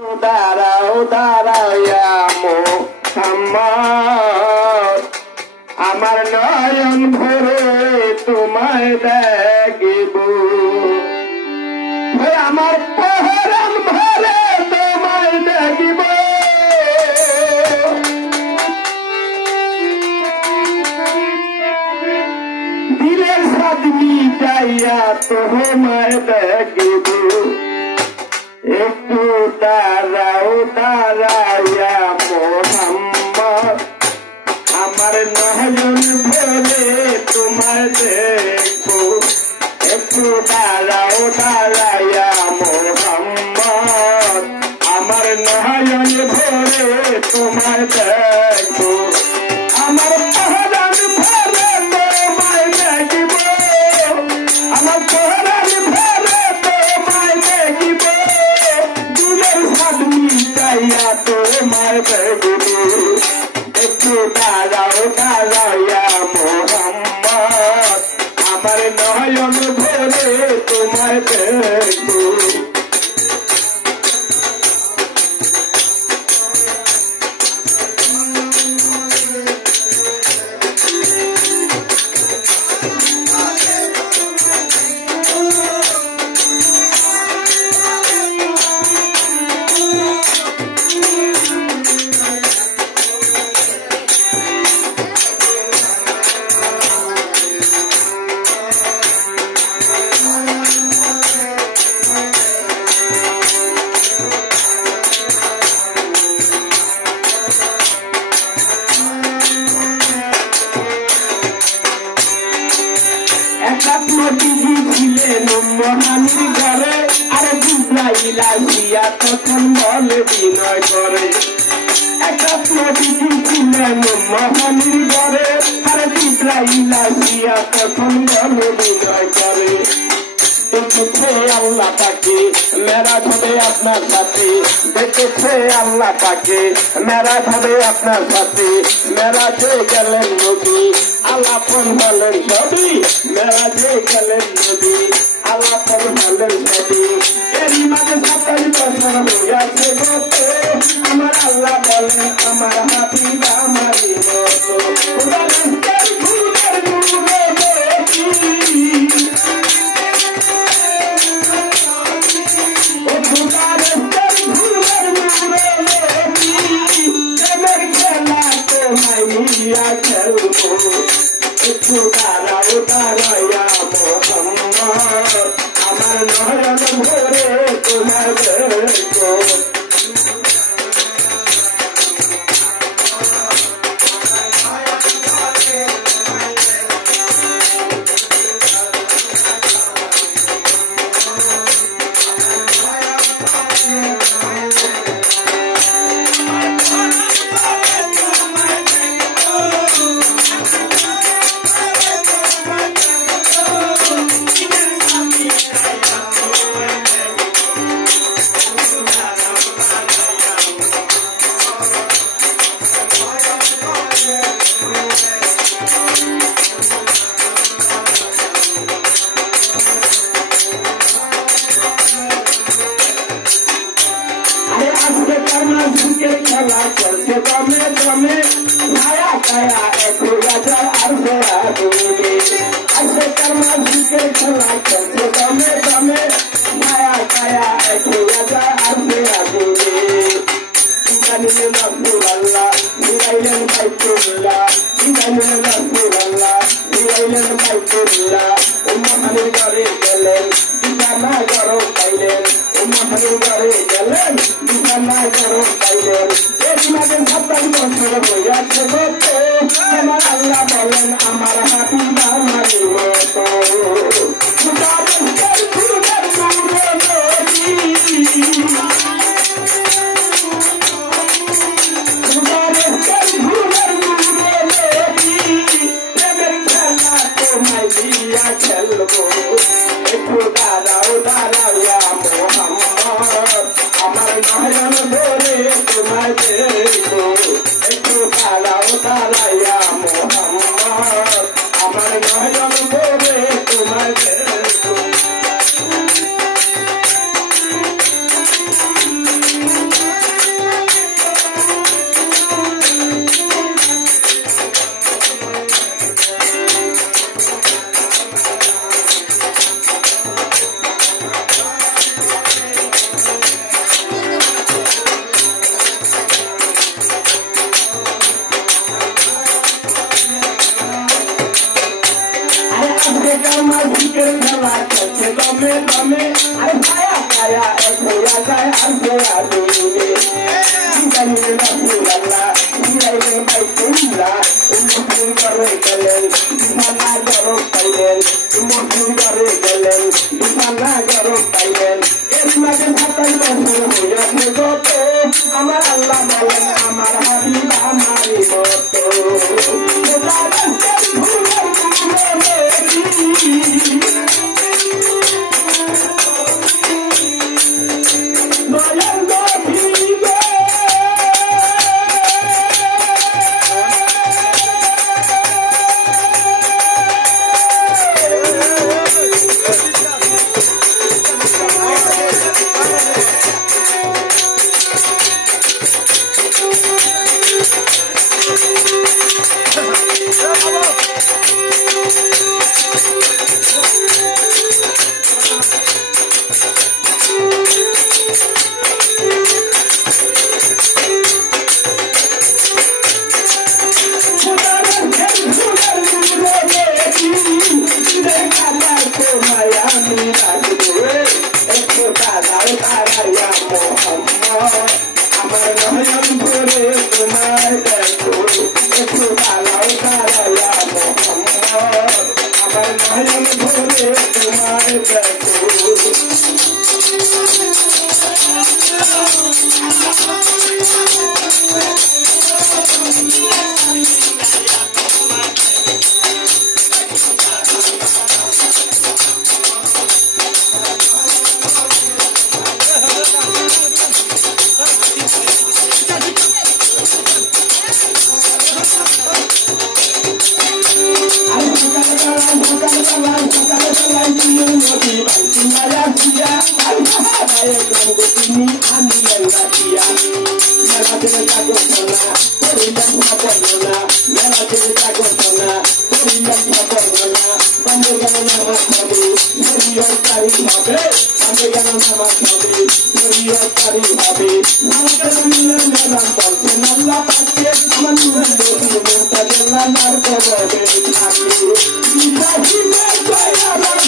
দাঁড়াও দাঁড়াইয়া মোহাম্মদ, আমার নয়ন ভরে তোমায় দেখিব, আমার পহরান ভরে তোমায় দেখিব। দিলের সাথ মিটাইয়া তোমায় দেখিব, একটু দাঁড়াও দাঁড়াইয়া মোহাম্মদ, আমার নয়ন ভরে তোমায় দেখবো। একটু দাঁড়াও দাঁড়াইয়া মোহাম্মদ, আমার নয়ন ভরে তোমায় দেখবো, আমার পহরান ভরে তোমায় দেখিব, আমার পহরান ভরে তোমায় দেখিব। দিলের সাথ মিটাইয়া তোমায় দেখিব, একটু দাঁড়াও দাঁড়াইয়া মোহাম্মদ, আমার নয়ন ভরে তোমায় দেখবো। ছিলেন মহানির ঘরে, আর জিব্রাইল আসিয়া তখন বলে বিনয় করে। ছিলেন মহানির ঘরে, আর জিব্রাইল আসিয়া তখন বলে বিনয় করে। দেখেছে আল্লাহ পাকে মেরাজ হবে আপনার সাথে, দেখেছে আল্লাহ পাকে মেরাজ হবে আপনার সাথে। মেরাজে গেলেন নবী, আলাপন হলেন ছবি, মেরাজে গেলেন নবী, আলাপন হলেন ছবি। এরই মাঝে 27 বছর হইয়াছে গত, আমার আল্লাহ বলেন আমার হাবিব আমারই মতো। একটু দাঁড়াও দাঁড়াইয়া মোহাম্মদ, আমার নয়ন ভরে তোমায় দেখবো। খেলা চলছে দমে দমে, ছায়া ছায়া একটু রাজার আর ফেরা দূরে। আসে কারমা ঝুঁকে খেলা চলছে দমে দমে, ছায়া ছায়া একটু রাজার আর ফেরা দূরে। জানিলেন রাসূলুল্লাহ ফিরাইলেন বাইতুল্লাহ, জানিলেন রাসূলুল্লাহ ফিরাইলেন বাইতুল্লাহ। উম্মহানির ঘরে গেলেন, বিছানা গরম পাইলেন, উম্মহানির ঘরে গেলেন, বিছানা গরম পাইলেন। এরই মাঝে 27 বছর হইয়াছে গত, আমার আল্লাহ বলেন আমার হাবিব আমারই মতো। একটু দাঁড়াও দাঁড়াইয়া মোহাম্মদ, আমার নয়ন ভরে তোমায় দেখবো। একটু দাঁড়াও দাঁড়াইয়া মোহাম্মদ, আমার নয়ন ভরে তোমায় দেখবো। আদিনে দিদারে রাসূলুল্লাহ দিদারে বাইতুল্লাহ মুসলিম করে গেলেন দিদানা গরম পাইলেন মুসলিম করে গেলেন দিদানা গরম পাইলেন এর মাঝে 27 বছর হইয়াছে গত আমার আল্লাহ বলেন আমার হাবিব আমারই মতো I'm